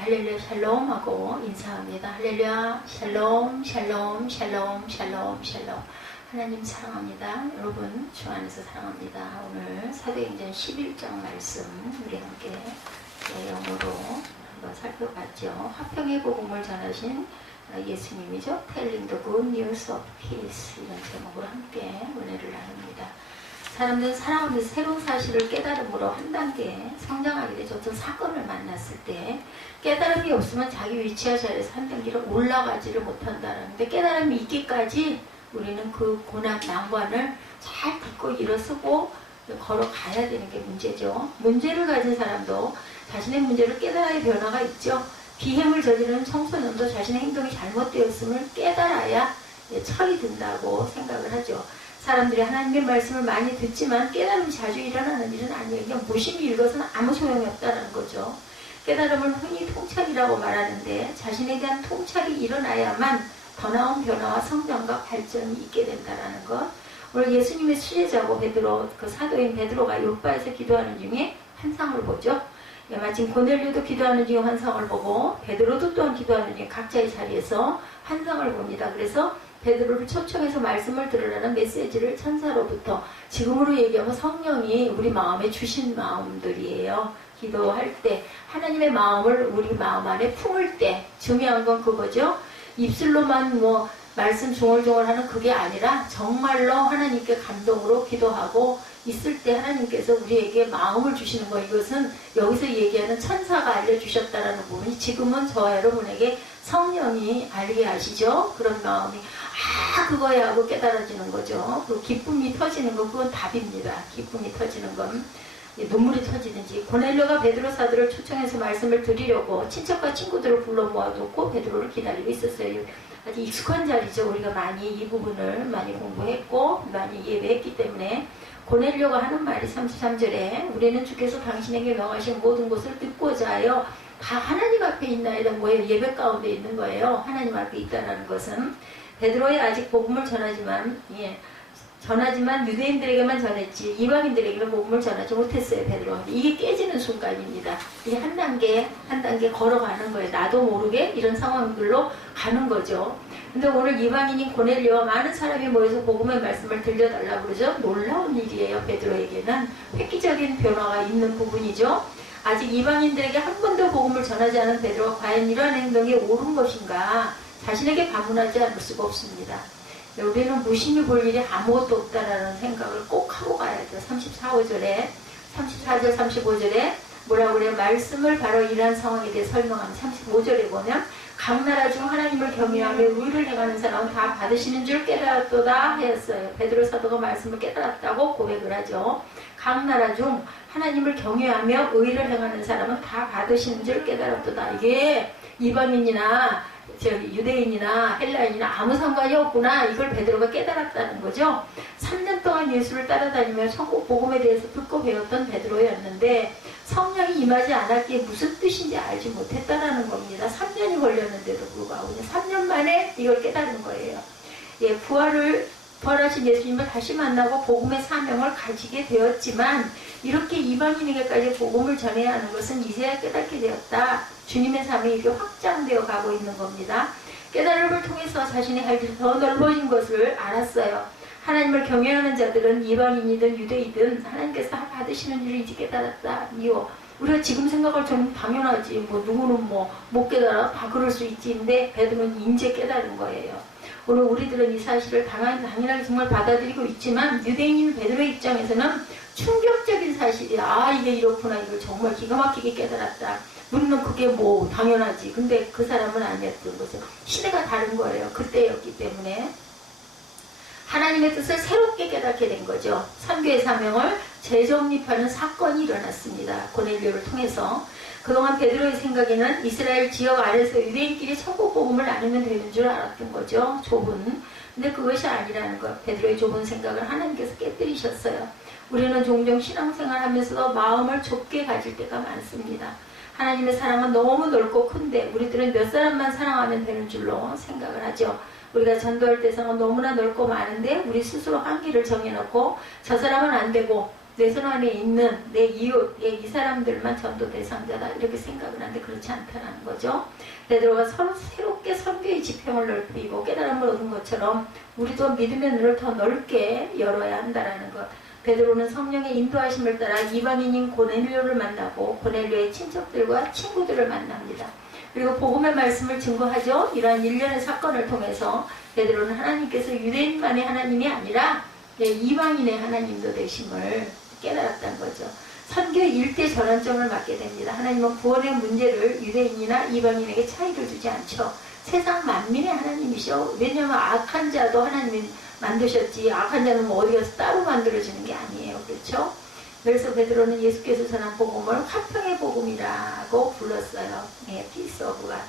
할렐루야 샬롬 하고 인사합니다. 할렐루야 샬롬 샬롬 샬롬 샬롬 샬롬. 하나님 사랑합니다. 여러분 주 안에서 사랑합니다. 오늘 사도행전 11장 말씀 우리 함께 영어로 한번 살펴봤죠. 화평의 복음을 전하신 예수님이죠. Telling the good news of peace 이런 제목으로 함께 은혜를 나눕니다. 사람들은 살아오면서 새로운 사실을 깨달음으로 한 단계 성장하게 되죠. 어떤 사건을 만났을 때 깨달음이 없으면 자기 위치와 자리에서 한 단계로 올라가지를 못한다는데, 깨달음이 있기까지 우리는 그 고난 난관을 잘 딛고 일어서고 걸어가야 되는 게 문제죠. 문제를 가진 사람도 자신의 문제를 깨달아야 변화가 있죠. 비행을 저지르는 청소년도 자신의 행동이 잘못되었음을 깨달아야 철이 든다고 생각을 하죠. 사람들이 하나님의 말씀을 많이 듣지만 깨달음이 자주 일어나는 일은 아니에요. 그냥 무심히 읽어서는 아무 소용이 없다는 거죠. 깨달음을 흔히 통찰이라고 말하는데, 자신에 대한 통찰이 일어나야만 더 나은 변화와 성장과 발전이 있게 된다는 것. 오늘 예수님의 수제자고 베드로, 그 사도인 베드로가 요바에서 기도하는 중에 환상을 보죠. 마침 고넬료도 기도하는 중에 환상을 보고 베드로도 또한 기도하는 중에 각자의 자리에서 환상을 봅니다. 그래서 베드로를 초청해서 말씀을 들으라는 메시지를 천사로부터, 지금으로 얘기하면 성령이 우리 마음에 주신 마음들이에요. 기도할 때 하나님의 마음을 우리 마음 안에 품을 때 중요한 건 그거죠. 입술로만 말씀 중얼중얼하는 그게 아니라 정말로 하나님께 감동으로 기도하고 있을 때 하나님께서 우리에게 마음을 주시는 거. 이것은 여기서 얘기하는 천사가 알려주셨다라는 부분이 지금은 저와 여러분에게 성령이 알게 하시죠. 그런 마음이 그거야 하고 깨달아지는 거죠. 그 기쁨이 터지는 거, 그건 답입니다. 기쁨이 터지는 건 눈물이 터지든지. 고넬료가 베드로 사도를 초청해서 말씀을 드리려고 친척과 친구들을 불러 모아뒀고 베드로를 기다리고 있었어요. 아주 익숙한 자리죠. 우리가 많이 이 부분을 많이 공부했고 많이 예배했기 때문에. 고넬료가 하는 말이 33절에 우리는 주께서 당신에게 명하신 모든 것을 듣고자 하여 다 하나님 앞에 있나이다. 뭐예요? 예배 가운데 있는 거예요. 하나님 앞에 있다는 것은 베드로의 아직 복음을 전하지만 유대인들에게만 전했지 이방인들에게는 복음을 전하지 못했어요. 베드로가. 이게 깨지는 순간입니다. 이게 한 단계 걸어가는 거예요. 나도 모르게 이런 상황들로 가는 거죠. 근데 오늘 이방인인 고넬료와 많은 사람이 모여서 복음의 말씀을 들려달라고 그러죠. 놀라운 일이에요. 베드로에게는 획기적인 변화가 있는 부분이죠. 아직 이방인들에게 한 번도 복음을 전하지 않은 베드로가 과연 이러한 행동이 옳은 것인가, 자신에게 반문하지 않을 수가 없습니다. 우리는 무심히 볼 일이 아무것도 없다라는 생각을 꼭 하고 가야 돼요. 34절 35절에 뭐라고 그래요? 말씀을 바로 이러한 상황에 대해 설명하는 35절에 보면 각 나라 중 하나님을 경외하며 의를 행하는 사람은 다 받으시는 줄 깨달았도다 하였어요. 베드로 사도가 말씀을 깨달았다고 고백을 하죠. 각 나라 중 하나님을 경외하며 의를 행하는 사람은 다 받으시는 줄 깨달았도다. 이게 이방인이나 유대인이나 헬라인이나 아무 상관이 없구나. 이걸 베드로가 깨달았다는 거죠. 3년 동안 예수를 따라다니며 천국 복음에 대해서 듣고 배웠던 베드로였는데 성령이 임하지 않았기에 무슨 뜻인지 알지 못했다라는 겁니다. 3년이 걸렸는데도 불구하고 3년 만에 이걸 깨달은 거예요. 부활하신 예수님을 다시 만나고 복음의 사명을 가지게 되었지만 이렇게 이방인에게까지 복음을 전해야 하는 것은 이제야 깨닫게 되었다. 주님의 삶이 이렇게 확장되어 가고 있는 겁니다. 깨달음을 통해서 자신의 할 길이 더 넓어진 것을 알았어요. 하나님을 경외하는 자들은 이방인이든 유대이든 하나님께서 다 받으시는 일을 이제 깨달았다. 우리가 지금 생각할 좀 당연하지. 누구는 못 깨달아. 다 그럴 수 있지. 근데 베드로는 이제 깨달은 거예요. 오늘 우리들은 이 사실을 당연하게 정말 받아들이고 있지만 유대인인 베드로의 입장에서는 충격적인 사실이야. 이게 이렇구나. 이걸 정말 기가 막히게 깨달았다. 물론 그게 당연하지. 근데 그 사람은 아니었던 거죠. 시대가 다른 거예요. 그때였기 때문에. 하나님의 뜻을 새롭게 깨닫게 된 거죠. 선교의 사명을 재정립하는 사건이 일어났습니다. 고넬료를 통해서. 그동안 베드로의 생각에는 이스라엘 지역 아래서 유대인끼리 천국 복음을 나누면 되는 줄 알았던 거죠. 좁은. 근데 그것이 아니라는 것. 베드로의 좁은 생각을 하나님께서 깨뜨리셨어요. 우리는 종종 신앙생활 하면서도 마음을 좁게 가질 때가 많습니다. 하나님의 사랑은 너무 넓고 큰데 우리들은 몇 사람만 사랑하면 되는 줄로 생각을 하죠. 우리가 전도할 대상은 너무나 넓고 많은데 우리 스스로 한계를 정해놓고 저 사람은 안 되고 내 손 안에 있는 내 이웃, 이 사람들만 전도 대상자다 이렇게 생각을 하는데 그렇지 않다는 거죠. 베드로가 서로 새롭게 선교의 지평을 넓히고 깨달음을 얻은 것처럼 우리도 믿음의 눈을 더 넓게 열어야 한다는 것. 베드로는 성령의 인도하심을 따라 이방인인 고넬료를 만나고 고넬료의 친척들과 친구들을 만납니다. 그리고 복음의 말씀을 증거하죠. 이러한 일련의 사건을 통해서 베드로는 하나님께서 유대인만의 하나님이 아니라 이방인의 하나님도 되심을 깨달았다는 거죠. 선교의 일대 전환점을 맞게 됩니다. 하나님은 구원의 문제를 유대인이나 이방인에게 차이를 두지 않죠. 세상 만민의 하나님이죠. 왜냐하면 악한 자도 하나님이 만드셨지 악한 자는 뭐 어디 가서 따로 만들어지는 게 아니에요. 그렇죠? 그래서 베드로는 예수께서 전한 복음을 화평의 복음이라고 불렀어요. Peace of God.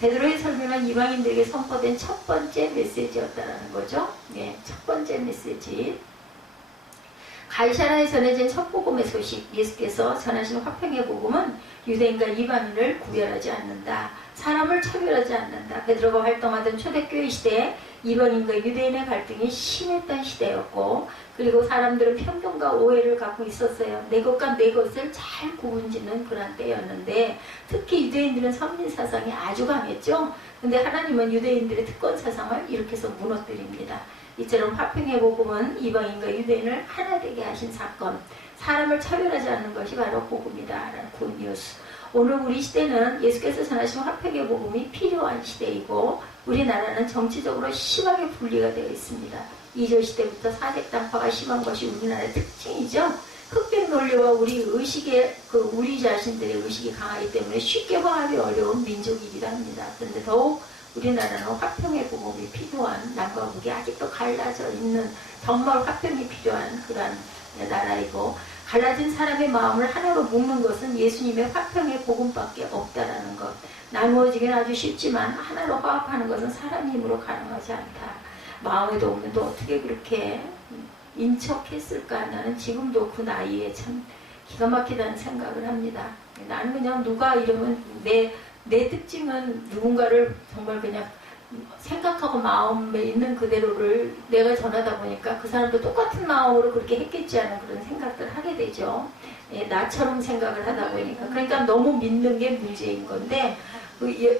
베드로의 설명은 이방인들에게 선포된 첫 번째 메시지였다는 거죠. 첫 번째 메시지. 가이사라에 전해진 첫 복음의 소식, 예수께서 전하신 화평의 복음은 유대인과 이방인을 구별하지 않는다. 사람을 차별하지 않는다. 베드로가 활동하던 초대교회 시대에 이방인과 유대인의 갈등이 심했던 시대였고, 그리고 사람들은 편견과 오해를 갖고 있었어요. 내 것과 내 것을 잘 구분짓는 그런 때였는데, 특히 유대인들은 선민 사상이 아주 강했죠. 근데 하나님은 유대인들의 특권 사상을 이렇게 해서 무너뜨립니다. 이처럼 화평의 복음은 이방인과 유대인을 하나 되게 하신 사건, 사람을 차별하지 않는 것이 바로 복음이다. 굿뉴스. 오늘 우리 시대는 예수께서 전하신 화평의 복음이 필요한 시대이고, 우리나라는 정치적으로 심하게 분리가 되어 있습니다. 이조 시대부터 사색당파가 심한 것이 우리나라의 특징이죠. 흑백 논리와 우리 의식의 우리 자신들의 의식이 강하기 때문에 쉽게 화합이 어려운 민족이기도 합니다. 그런데 더욱 우리나라는 화평의 복음이 필요한, 남과 북이 아직도 갈라져 있는 정말 화평이 필요한 그런 나라이고, 갈라진 사람의 마음을 하나로 묶는 것은 예수님의 화평의 복음밖에 없다라는 것. 나누어지긴 아주 쉽지만 하나로 화합하는 것은 사람 힘으로 가능하지 않다. 마음에도 없는데 어떻게 그렇게 인척했을까? 나는 지금도 그 나이에 참 기가 막히다는 생각을 합니다. 나는 그냥 누가 이러면 내 특징은 누군가를 정말 그냥 생각하고 마음에 있는 그대로를 내가 전하다 보니까 그 사람도 똑같은 마음으로 그렇게 했겠지 하는 그런 생각들을 하게 되죠. 나처럼 생각을 하다 보니까. 그러니까 너무 믿는 게 문제인 건데,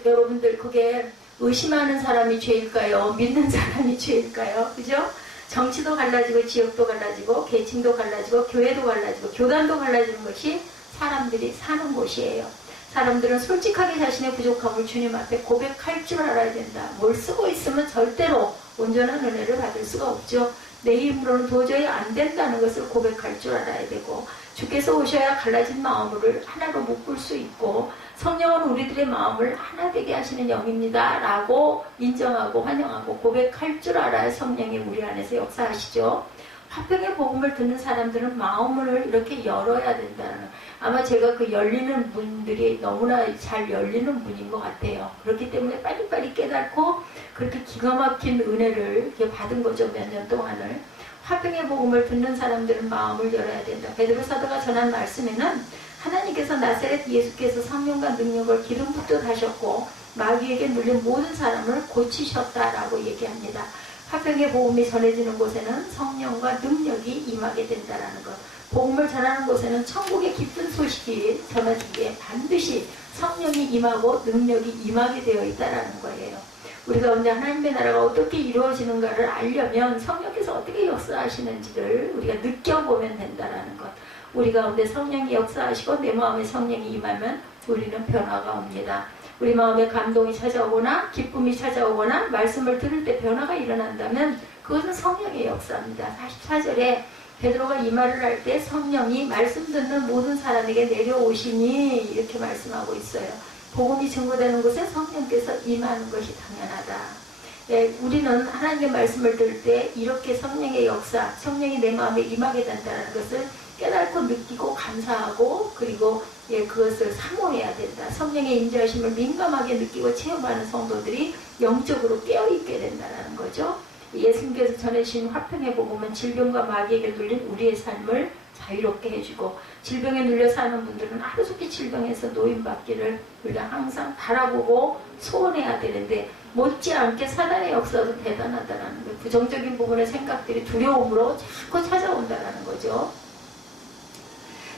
여러분들 그게 의심하는 사람이 죄일까요? 믿는 사람이 죄일까요? 그죠? 정치도 갈라지고 지역도 갈라지고 계층도 갈라지고 교회도 갈라지고 교단도 갈라지는 것이 사람들이 사는 곳이에요. 사람들은 솔직하게 자신의 부족함을 주님 앞에 고백할 줄 알아야 된다. 뭘 쓰고 있으면 절대로 온전한 은혜를 받을 수가 없죠. 내 힘으로는 도저히 안 된다는 것을 고백할 줄 알아야 되고, 주께서 오셔야 갈라진 마음을 하나로 묶을 수 있고, 성령은 우리들의 마음을 하나 되게 하시는 영입니다 라고 인정하고 환영하고 고백할 줄 알아야 성령이 우리 안에서 역사하시죠. 화평의 복음을 듣는 사람들은 마음을 이렇게 열어야 된다는, 아마 제가 그 열리는 문들이 너무나 잘 열리는 문인 것 같아요. 그렇기 때문에 빨리빨리 깨닫고 그렇게 기가 막힌 은혜를 이렇게 받은 거죠. 몇 년 동안을. 화평의 복음을 듣는 사람들은 마음을 열어야 된다. 베드로 사도가 전한 말씀에는 하나님께서 나사렛 예수께서 성령과 능력을 기름 붓듯 하셨고 마귀에게 눌린 모든 사람을 고치셨다라고 얘기합니다. 화평의 복음이 전해지는 곳에는 성령과 능력이 임하게 된다는 것. 복음을 전하는 곳에는 천국의 기쁜 소식이 전해지기에 반드시 성령이 임하고 능력이 임하게 되어 있다는 거예요. 우리가 언제 하나님의 나라가 어떻게 이루어지는가를 알려면 성령께서 어떻게 역사하시는지를 우리가 느껴보면 된다는 것. 우리 가운데 성령이 역사하시고 내 마음에 성령이 임하면 우리는 변화가 옵니다. 우리 마음에 감동이 찾아오거나 기쁨이 찾아오거나 말씀을 들을 때 변화가 일어난다면 그것은 성령의 역사입니다. 44절에 베드로가 이 말을 할 때 성령이 말씀 듣는 모든 사람에게 내려오시니 이렇게 말씀하고 있어요. 복음이 증거되는 곳에 성령께서 임하는 것이 당연하다. 우리는 하나님의 말씀을 들을 때 이렇게 성령의 역사, 성령이 내 마음에 임하게 된다는 것을 깨닫고 느끼고 감사하고 그리고 그것을 사모해야 된다. 성령의 임재하심을 민감하게 느끼고 체험하는 성도들이 영적으로 깨어있게 된다는 거죠. 예수님께서 전해주신 화평의 복음은 질병과 마귀에게 눌린 우리의 삶을 자유롭게 해주고, 질병에 눌려 사는 분들은 하루속히 질병에서 노임받기를 우리가 항상 바라보고 소원해야 되는데, 못지않게 사단의 역사도 대단하다는 거예요. 부정적인 부분의 생각들이 두려움으로 자꾸 찾아온다는 거죠.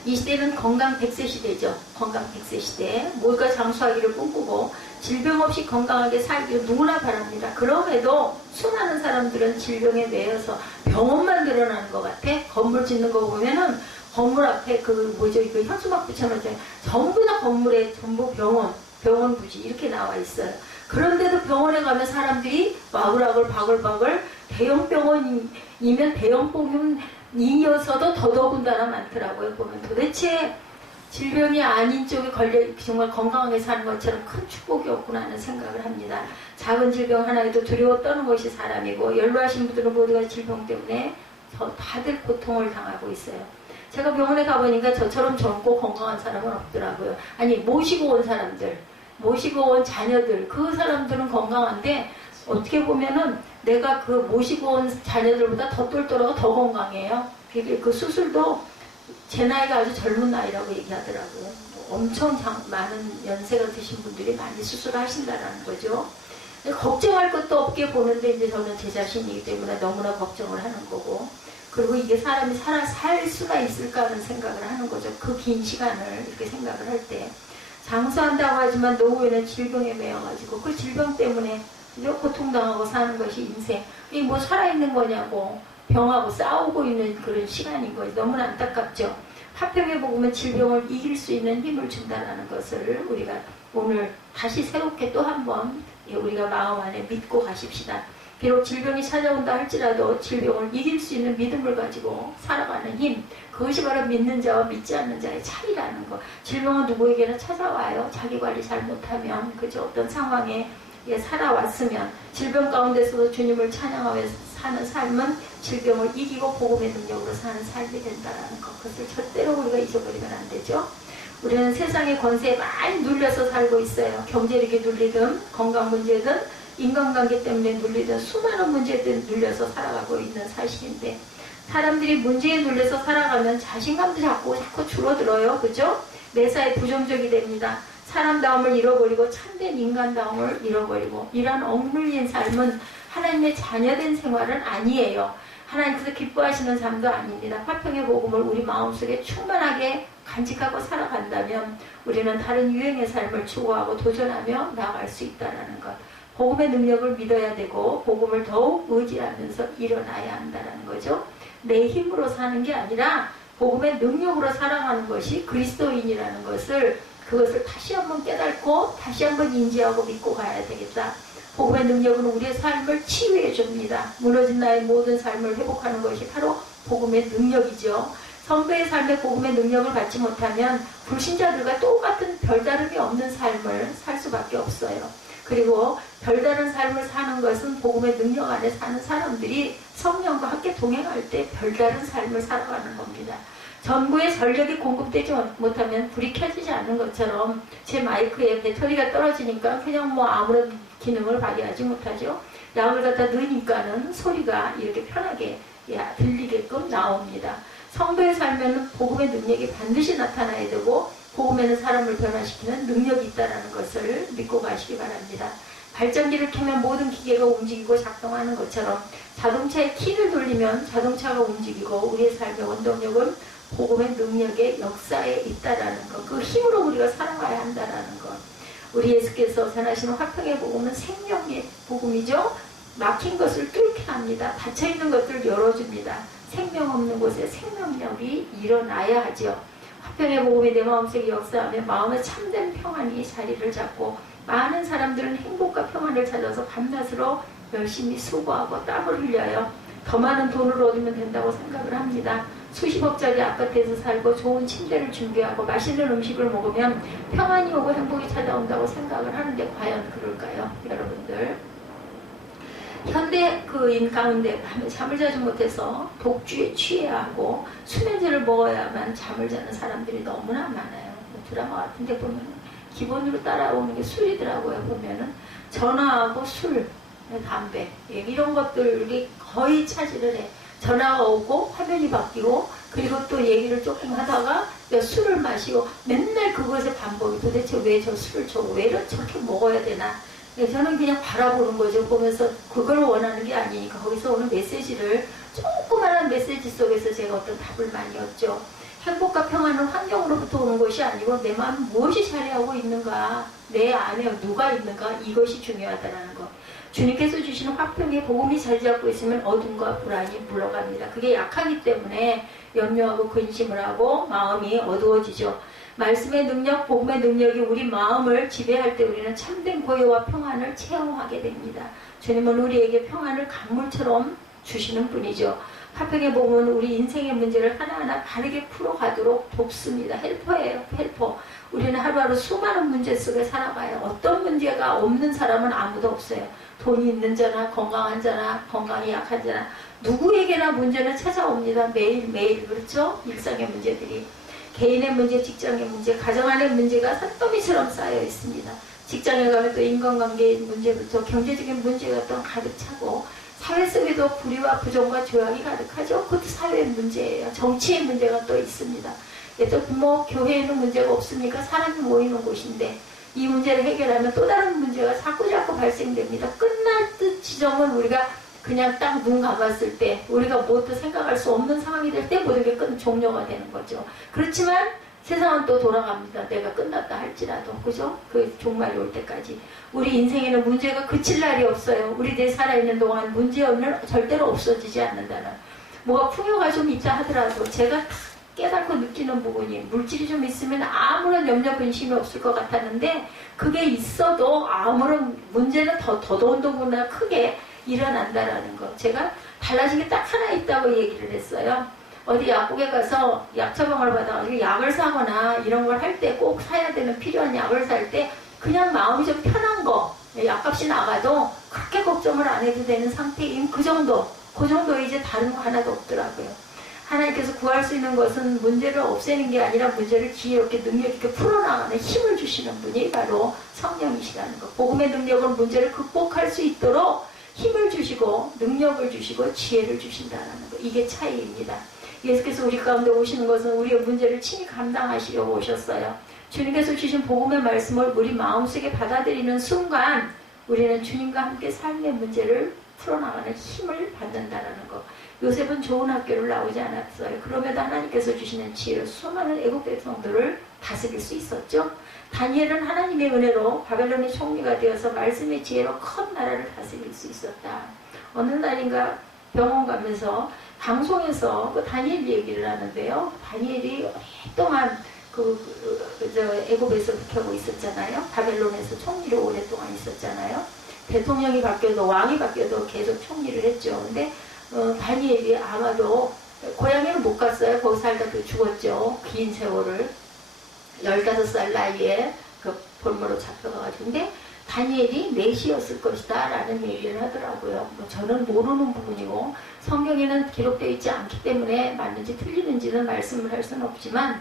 이 시대는 건강 100세 시대죠. 건강 100세 시대. 모두가 장수하기를 꿈꾸고 질병 없이 건강하게 살기를 누구나 바랍니다. 그럼에도 수많은 사람들은 질병에 매여서 병원만 늘어나는 것 같아. 건물 짓는 거 보면은 건물 앞에 그 현수막 붙여놓잖아요. 전부 다 건물에 전부 병원 부지 이렇게 나와 있어요. 그런데도 병원에 가면 사람들이 와글와글 바글바글 대형 병원이면 대형 병원이어서도 더더군다나 많더라고요. 보면 도대체 질병이 아닌 쪽에 걸려 정말 건강하게 사는 것처럼 큰 축복이 없구나 하는 생각을 합니다. 작은 질병 하나에도 두려워 떠는 것이 사람이고 연로하신 분들은 모두가 질병 때문에 다들 고통을 당하고 있어요. 제가 병원에 가보니까 저처럼 젊고 건강한 사람은 없더라고요. 아니 모시고 온 사람들, 모시고 온 자녀들, 그 사람들은 건강한데 어떻게 보면은 내가 그 모시고 온 자녀들보다 더 똘똘하고 더 건강해요. 그 수술도 제 나이가 아주 젊은 나이라고 얘기하더라고요. 엄청 많은 연세가 드신 분들이 많이 수술하신다는 거죠. 걱정할 것도 없게 보는데 이제 저는 제 자신이기 때문에 너무나 걱정을 하는 거고, 그리고 이게 사람이 살 수가 있을까 하는 생각을 하는 거죠. 그 긴 시간을 이렇게 생각을 할 때. 장수한다고 하지만 노후에는 질병에 매여가지고 그 질병 때문에 고통당하고 사는 것이 인생. 이게 뭐 살아있는 거냐고, 병하고 싸우고 있는 그런 시간인 거예요. 너무나 안타깝죠. 화평의 복음은 질병을 이길 수 있는 힘을 준다는 것을 우리가 오늘 다시 새롭게 또 한번 우리가 마음 안에 믿고 가십시다. 비록 질병이 찾아온다 할지라도 질병을 이길 수 있는 믿음을 가지고 살아가는 힘, 그것이 바로 믿는 자와 믿지 않는 자의 차이라는 거. 질병은 누구에게나 찾아와요. 자기 관리 잘 못하면, 그죠? 어떤 상황에 살아왔으면 질병 가운데서도 주님을 찬양하며 사는 삶은 질병을 이기고 복음의 능력으로 사는 삶이 된다는 것. 그것을 절대로 우리가 잊어버리면 안 되죠. 우리는 세상의 권세에 많이 눌려서 살고 있어요. 경제력에 눌리든 건강 문제든 인간관계 때문에 눌리든 수많은 문제들 눌려서 살아가고 있는 사실인데, 사람들이 문제에 눌려서 살아가면 자신감도 자꾸 줄어들어요. 그죠? 매사에 부정적이 됩니다. 사람다움을 잃어버리고 참된 인간다움을 잃어버리고, 이런 억눌린 삶은 하나님의 자녀된 생활은 아니에요. 하나님께서 기뻐하시는 삶도 아닙니다. 화평의 복음을 우리 마음속에 충만하게 간직하고 살아간다면 우리는 다른 유행의 삶을 추구하고 도전하며 나아갈 수 있다는 것. 복음의 능력을 믿어야 되고 복음을 더욱 의지하면서 일어나야 한다는 거죠. 내 힘으로 사는 게 아니라 복음의 능력으로 살아가는 것이 그리스도인이라는 것을, 그것을 다시 한번 깨닫고 다시 한번 인지하고 믿고 가야 되겠다. 복음의 능력은 우리의 삶을 치유해 줍니다. 무너진 나의 모든 삶을 회복하는 것이 바로 복음의 능력이죠. 성도의 삶에 복음의 능력을 받지 못하면 불신자들과 똑같은 별다름이 없는 삶을 살 수밖에 없어요. 그리고 별다른 삶을 사는 것은 복음의 능력 안에 사는 사람들이 성령과 함께 동행할 때 별다른 삶을 살아가는 겁니다. 전구에 전력이 공급되지 못하면 불이 켜지지 않는 것처럼 제 마이크에 배터리가 떨어지니까 그냥 뭐 아무런 기능을 발휘하지 못하죠. 약을 갖다 넣으니까는 소리가 이렇게 편하게 들리게끔 나옵니다. 성도의 삶에는 복음의 능력이 반드시 나타나야 되고 복음에는 사람을 변화시키는 능력이 있다는 것을 믿고 가시기 바랍니다. 발전기를 켜면 모든 기계가 움직이고 작동하는 것처럼 자동차의 키를 돌리면 자동차가 움직이고 우리의 삶의 원동력은 복음의 능력의 역사에 있다라는 것. 그 힘으로 우리가 살아가야 한다라는 것. 우리 예수께서 전하시는 화평의 복음은 생명의 복음이죠. 막힌 것을 뚫게 합니다. 닫혀있는 것들을 열어줍니다. 생명 없는 곳에 생명력이 일어나야 하죠. 화평의 복음이 내 마음속에 역사하며 마음에 참된 평안이 자리를 잡고 많은 사람들은 행복과 평안을 찾아서 밤낮으로 열심히 수고하고 땀을 흘려요. 더 많은 돈을 얻으면 된다고 생각을 합니다. 수십억짜리 아파트에서 살고 좋은 침대를 준비하고 맛있는 음식을 먹으면 평안이 오고 행복이 찾아온다고 생각을 하는데 과연 그럴까요? 여러분들, 현대인 가운데 밤에 잠을 자지 못해서 독주에 취해야 하고 수면제를 먹어야만 잠을 자는 사람들이 너무나 많아요. 드라마 같은 데 보면 기본으로 따라오는 게 술이더라고요. 보면은 전화하고 술, 담배 이런 것들이 거의 차지를 해. 전화가 오고 화면이 바뀌고 그리고 또 얘기를 조금 하다가 술을 마시고 맨날 그것의 반복이, 도대체 왜 저 술을 왜 저렇게 먹어야 되나. 저는 그냥 바라보는 거죠. 보면서 그걸 원하는 게 아니니까 거기서 오는 메시지를, 조그마한 메시지 속에서 제가 어떤 답을 많이 얻죠. 행복과 평안은 환경으로부터 오는 것이 아니고 내 마음 무엇이 자리하고 있는가, 내 안에 누가 있는가, 이것이 중요하다는 것. 주님께서 주시는 화평의 복음이 자리 잡고 있으면 어둠과 불안이 물러갑니다. 그게 약하기 때문에 염려하고 근심을 하고 마음이 어두워지죠. 말씀의 능력, 복음의 능력이 우리 마음을 지배할 때 우리는 참된 고요와 평안을 체험하게 됩니다. 주님은 우리에게 평안을 강물처럼 주시는 분이죠. 화평의 복음은 우리 인생의 문제를 하나하나 바르게 풀어가도록 돕습니다. 헬퍼예요, 헬퍼. 우리는 하루하루 수많은 문제 속에 살아가요. 어떤 문제가 없는 사람은 아무도 없어요. 돈이 있는 자나 건강한 자나 건강이 약한 자나 누구에게나 문제는 찾아옵니다. 매일매일. 그렇죠? 일상의 문제들이. 개인의 문제, 직장의 문제, 가정 안의 문제가 산더미처럼 쌓여 있습니다. 직장에 가면 또 인간관계의 문제부터 경제적인 문제가 또 가득 차고, 사회 속에도 불의와 부정과 죄악이 가득하죠. 그것도 사회의 문제예요. 정치의 문제가 또 있습니다. 또 뭐 교회에는 문제가 없습니까? 사람이 모이는 곳인데 이 문제를 해결하면 또 다른 문제가 자꾸자꾸 발생됩니다. 끝날 듯 지점은 우리가 그냥 딱 눈 감았을 때, 우리가 뭣도 생각할 수 없는 상황이 될 때 모든 게 종료가 되는 거죠. 그렇지만 세상은 또 돌아갑니다. 내가 끝났다 할지라도. 그죠? 그 종말이 올 때까지. 우리 인생에는 문제가 그칠 날이 없어요. 우리들이 살아있는 동안 문제는 절대로 없어지지 않는다는. 뭐가 풍요가 좀 있다 하더라도 제가 깨닫고 느끼는 부분이, 물질이 좀 있으면 아무런 염려 근심이 없을 것 같았는데 그게 있어도 아무런 문제는 더더군다나 크게 일어난다라는 거. 제가 달라진 게 딱 하나 있다고 얘기를 했어요. 어디 약국에 가서 약 처방을 받아가지고 약을 사거나 이런 걸 할 때 꼭 사야 되는 필요한 약을 살 때 그냥 마음이 좀 편한 거, 약값이 나가도 그렇게 걱정을 안 해도 되는 상태인 그 정도 이제 다른 거 하나도 없더라고요. 하나님께서 구할 수 있는 것은 문제를 없애는 게 아니라 문제를 지혜롭게 능력 있게 풀어나가는 힘을 주시는 분이 바로 성령이시라는 것. 복음의 능력은 문제를 극복할 수 있도록 힘을 주시고 능력을 주시고 지혜를 주신다는 것. 이게 차이입니다. 예수께서 우리 가운데 오시는 것은 우리의 문제를 친히 감당하시려고 오셨어요. 주님께서 주신 복음의 말씀을 우리 마음속에 받아들이는 순간 우리는 주님과 함께 삶의 문제를 풀어나가는 힘을 받는다는 것. 요셉은 좋은 학교를 나오지 않았어요. 그럼에도 하나님께서 주시는 지혜로 수많은 애국 백성들을 다스릴 수 있었죠. 다니엘은 하나님의 은혜로 바벨론의 총리가 되어서 말씀의 지혜로 큰 나라를 다스릴 수 있었다. 어느 날인가 병원 가면서 방송에서 그 다니엘 얘기를 하는데요. 다니엘이 오랫동안 애굽에서 하고 있었잖아요. 바벨론에서 총리로 오랫동안 있었잖아요. 대통령이 바뀌어도 왕이 바뀌어도 계속 총리를 했죠. 근데 다니엘이 아마도 고향에는 못 갔어요. 거기 살다 죽었죠. 긴 세월을 15살 나이에 그 볼모로 잡혀가가지고. 근데 다니엘이 메시였을 것이다 라는 얘기를 하더라고요. 저는 모르는 부분이고 성경에는 기록되어 있지 않기 때문에 맞는지 틀리는지는 말씀을 할 수는 없지만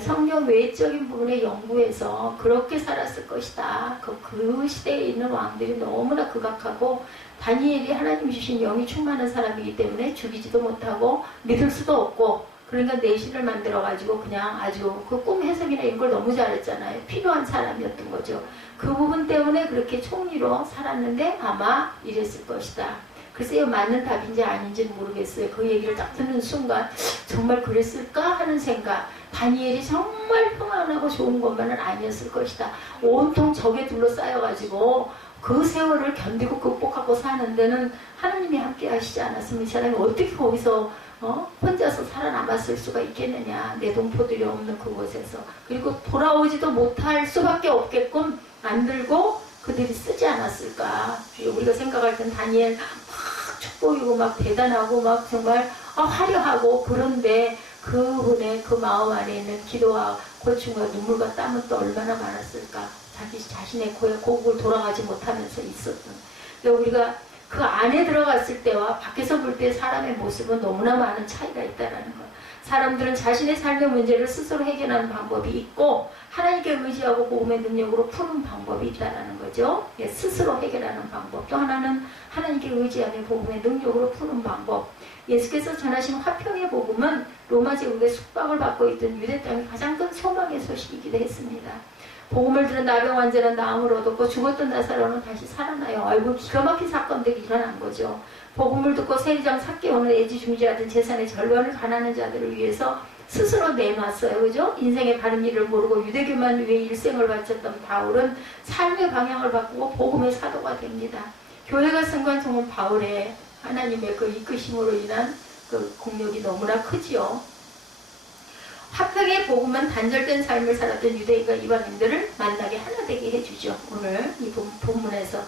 성경 외적인 부분의 연구에서 그렇게 살았을 것이다. 그 시대에 있는 왕들이 너무나 극악하고 다니엘이 하나님 주신 영이 충만한 사람이기 때문에 죽이지도 못하고 믿을 수도 없고, 그러니까 내신을 만들어가지고 그냥 아주 그 꿈 해석이나 이런 걸 너무 잘했잖아요. 필요한 사람이었던 거죠. 그 부분 때문에 그렇게 총리로 살았는데 아마 이랬을 것이다. 글쎄요, 맞는 답인지 아닌지는 모르겠어요. 그 얘기를 딱 듣는 순간 정말 그랬을까 하는 생각. 다니엘이 정말 평안하고 좋은 것만은 아니었을 것이다. 온통 적에 둘러싸여가지고 그 세월을 견디고 극복하고 사는 데는 하나님이 함께 하시지 않았으면 이 사람이 어떻게 거기서 혼자서 살아남았을 수가 있겠느냐. 내 동포들이 없는 그곳에서. 그리고 돌아오지도 못할 수밖에 없게끔 만들고 그들이 쓰지 않았을까. 우리가 생각할 땐 다니엘 막 축복이고 막 대단하고 막 정말 화려하고, 그런데 그분의 그 마음 안에 있는 기도와 고충과 눈물과 땀은 또 얼마나 많았을까. 자신의 고국을 돌아가지 못하면서 있었던. 우리가 그 안에 들어갔을 때와 밖에서 볼 때 사람의 모습은 너무나 많은 차이가 있다는 것. 사람들은 자신의 삶의 문제를 스스로 해결하는 방법이 있고 하나님께 의지하고 복음의 능력으로 푸는 방법이 있다는 거죠. 스스로 해결하는 방법. 또 하나는 하나님께 의지하며 복음의 능력으로 푸는 방법. 예수께서 전하신 화평의 복음은 로마 제국의 숙박을 받고 있던 유대 땅의 가장 큰 소망의 소식이기도 했습니다. 복음을 들은 나병 환자는 나음을 얻었고 죽었던 나사로는 다시 살아나요. 아이고, 기가 막힌 사건들이 일어난 거죠. 복음을 듣고 세리장 삭개오는 애지중지하던 재산의 절반을 가난한 자들을 위해서 스스로 내놨어요. 그죠? 인생의 바른 길을 모르고 유대교만 위해 일생을 바쳤던 바울은 삶의 방향을 바꾸고 복음의 사도가 됩니다. 교회가 승관성은 바울의 하나님의 그 이끄심으로 인한 그 공력이 너무나 크지요. 화평의 복음은 단절된 삶을 살았던 유대인과 이방인들을 만나게 하나 되게 해주죠. 오늘 이 본문에서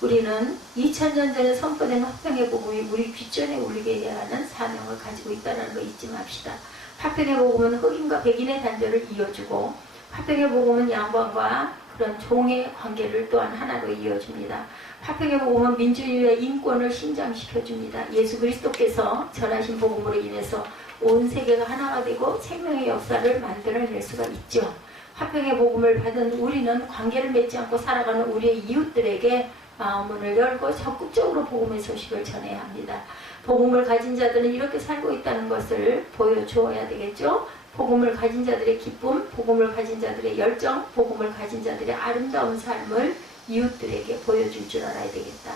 우리는 2000년 전에 선포된 화평의 복음이 우리 귓전에 울리게 해야 하는 사명을 가지고 있다는 거 잊지 맙시다. 화평의 복음은 흑인과 백인의 단절을 이어주고, 화평의 복음은 양반과 그런 종의 관계를 또한 하나로 이어줍니다. 화평의 복음은 민주주의의 인권을 신장시켜줍니다. 예수 그리스도께서 전하신 복음으로 인해서 온 세계가 하나가 되고 생명의 역사를 만들어낼 수가 있죠. 화평의 복음을 받은 우리는 관계를 맺지 않고 살아가는 우리의 이웃들에게 마음문을 열고 적극적으로 복음의 소식을 전해야 합니다. 복음을 가진 자들은 이렇게 살고 있다는 것을 보여주어야 되겠죠. 복음을 가진 자들의 기쁨, 복음을 가진 자들의 열정, 복음을 가진 자들의 아름다운 삶을 이웃들에게 보여줄 줄 알아야 되겠다.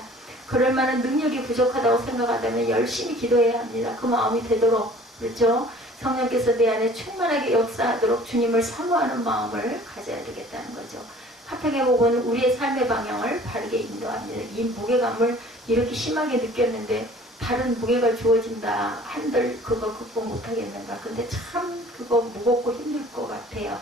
그럴 만한 능력이 부족하다고 생각하다면 열심히 기도해야 합니다. 그 마음이 되도록, 그렇죠? 성령께서 내 안에 충만하게 역사하도록 주님을 사모하는 마음을 가져야 되겠다는 거죠. 화평의 복음은 우리의 삶의 방향을 바르게 인도합니다. 이 무게감을 이렇게 심하게 느꼈는데 다른 무게가 주어진다 한들 그거 극복 못하겠는가. 근데 참 그거 무겁고 힘들 것 같아요.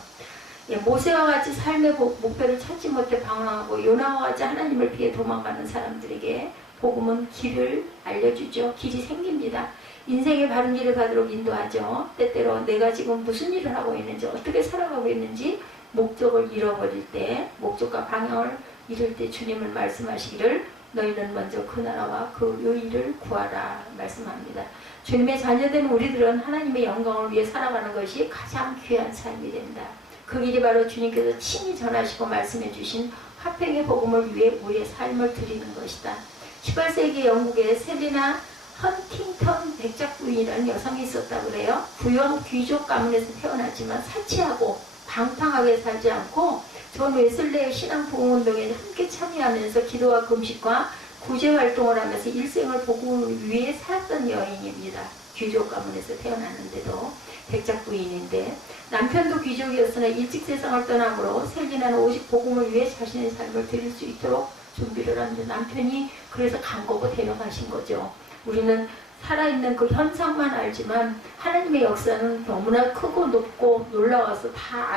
예, 모세와 같이 삶의 목표를 찾지 못해 방황하고 요나와 같이 하나님을 피해 도망가는 사람들에게 복음은 길을 알려주죠. 길이 생깁니다. 인생의 바른 길을 가도록 인도하죠. 때때로 내가 지금 무슨 일을 하고 있는지, 어떻게 살아가고 있는지 목적을 잃어버릴 때, 목적과 방향을 잃을 때 주님은 말씀하시기를 너희는 먼저 그 나라와 그 의의를 구하라 말씀합니다. 주님의 자녀된 우리들은 하나님의 영광을 위해 살아가는 것이 가장 귀한 삶이 된다. 그 길이 바로 주님께서 친히 전하시고 말씀해 주신 화평의 복음을 위해 우리의 삶을 드리는 것이다. 18세기 영국의 셀리나 헌팅턴 백작 부인이라는 여성이 있었다고 그래요. 부유한 귀족 가문에서 태어났지만 사치하고 방탕하게 살지 않고 존 웨슬레의 신앙 부흥운동에 함께 참여하면서 기도와 금식과 구제 활동을 하면서 일생을 복음을 위해 살았던 여인입니다. 귀족 가문에서 태어났는데도 백작 부인인데 남편도 귀족이었으나 일찍 세상을 떠남으로 셀리나는 오직 복음을 위해 자신의 삶을 드릴 수 있도록 준비를 하는데 남편이 그래서 간 거고 데려가신 거죠. 우리는 살아있는 그 현상만 알지만 하나님의 역사는 너무나 크고 높고 놀라워서 다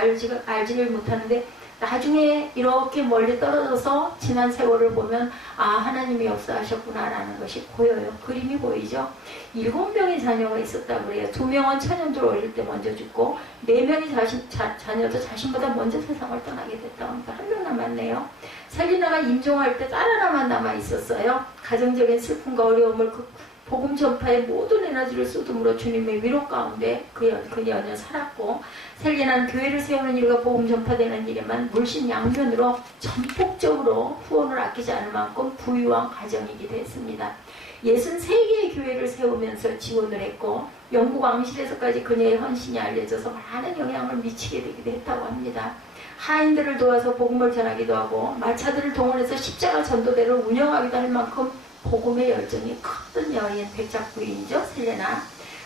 알지를 못하는데 나중에 이렇게 멀리 떨어져서 지난 세월을 보면 아 하나님이 역사하셨구나 라는 것이 보여요. 그림이 보이죠. 7명의 자녀가 있었다고 그래요. 2명은 처녀들 어릴 때 먼저 죽고 4명의 자녀도 자신보다 먼저 세상을 떠나게 됐다고 하니까 1명 남았네요. 셀리나가 임종할 때 딸 하나만 남아 있었어요. 가정적인 슬픔과 어려움을 복음 전파에 모든 에너지를 쏟음으로 주님의 위로 가운데 그 여년 살았고 셀리나는 교회를 세우는 일과 복음 전파되는 일에만 물심양면으로 전폭적으로 후원을 아끼지 않을 만큼 부유한 가정이기도 했습니다. 63개의 교회를 세우면서 지원을 했고 영국 왕실에서까지 그녀의 헌신이 알려져서 많은 영향을 미치게 되기도 했다고 합니다. 하인들을 도와서 복음을 전하기도 하고 마차들을 동원해서 십자가 전도대를 운영하기도 할 만큼 복음의 열정이 컸던 여인 백작 부인이죠.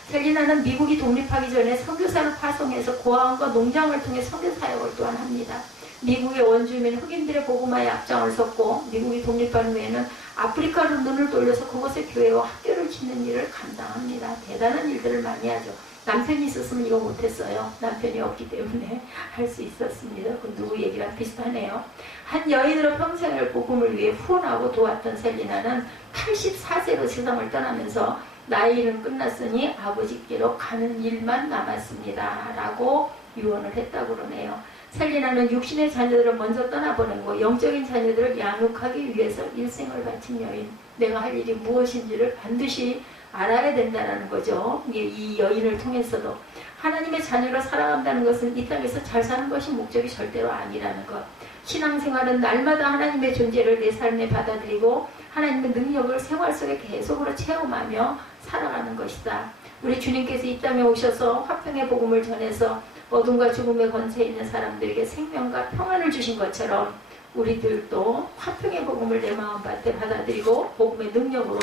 셀리나는 미국이 독립하기 전에 선교사를 파송해서 고아원과 농장을 통해 선교사역을 또한 합니다. 미국의 원주민 흑인들의 복음화에 앞장을 섰고 미국이 독립한 후에는 아프리카로 눈을 돌려서 그곳의 교회와 학교를 짓는 일을 감당합니다. 대단한 일들을 많이 하죠. 남편이 있었으면 이거 못했어요. 남편이 없기 때문에 할 수 있었습니다. 그 누구 얘기랑 비슷하네요. 한 여인으로 평생을 복음을 위해 후원하고 도왔던 셀리나는 84세로 세상을 떠나면서 나이는 끝났으니 아버지께로 가는 일만 남았습니다. 라고 유언을 했다고 그러네요. 셀리나는 육신의 자녀들을 먼저 떠나보내고 영적인 자녀들을 양육하기 위해서 일생을 바친 여인. 내가 할 일이 무엇인지를 반드시 알아야 된다는 거죠. 이 여인을 통해서도 하나님의 자녀로 살아간다는 것은 이 땅에서 잘 사는 것이 목적이 절대로 아니라는 것. 신앙생활은 날마다 하나님의 존재를 내 삶에 받아들이고 하나님의 능력을 생활 속에 계속으로 체험하며 살아가는 것이다. 우리 주님께서 이 땅에 오셔서 화평의 복음을 전해서 어둠과 죽음의 권세에 있는 사람들에게 생명과 평안을 주신 것처럼 우리들도 화평의 복음을 내 마음밭에 받아들이고 복음의 능력으로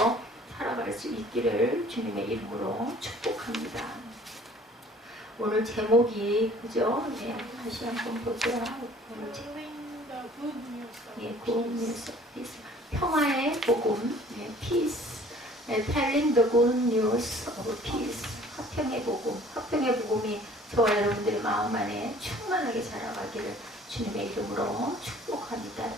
살아갈 수 있기를 주님의 이름으로 축복합니다. 오늘 제목이 그죠? 예, 다시 한번 보자. 오늘 예, good news, peace. 평화의 복음, 예, peace. 예, telling the good news of peace. 화평의 복음. 화평의 복음이 저와 여러분들의 마음 안에 충만하게 자라가기를 주님의 이름으로 축복합니다.